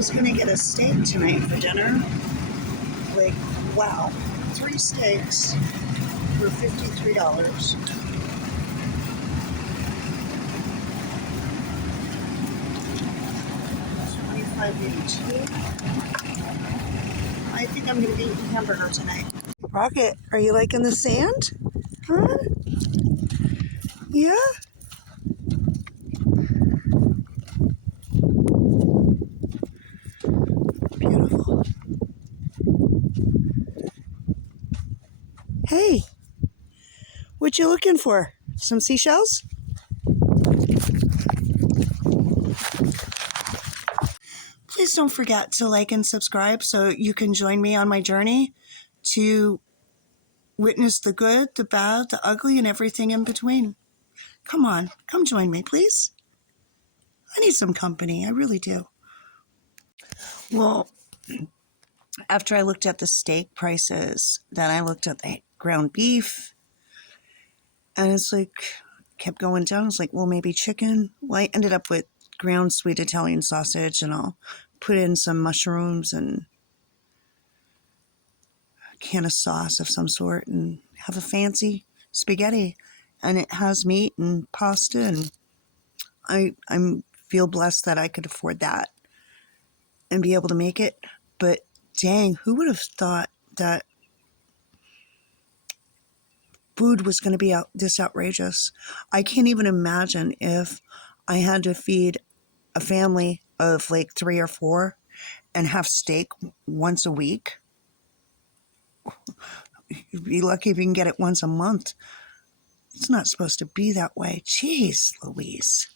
was gonna get a steak tonight for dinner. Like, wow, 3 steaks for $53. $25.82. I think I'm gonna be eating hamburger tonight. Rocket, are you liking the sand? Huh? Yeah? Beautiful. Hey, what you looking for? Some seashells? Please don't forget to like and subscribe so you can join me on my journey to witness the good, the bad, the ugly, and everything in between. Come on, come join me, please. I need some company, I really do. Well, after I looked at the steak prices, then I looked at the ground beef, and it's like, kept going down. It's like, well, maybe chicken. Well, I ended up with ground sweet Italian sausage, and I'll put in some mushrooms and a can of sauce of some sort and have a fancy spaghetti. And it has meat and pasta, and I feel blessed that I could afford that and be able to make it. But dang, who would have thought that food was going to be this outrageous? I can't even imagine if I had to feed a family of like 3 or 4 and have steak once a week. You'd be lucky if you can get it once a month. It's not supposed to be that way. Jeez Louise.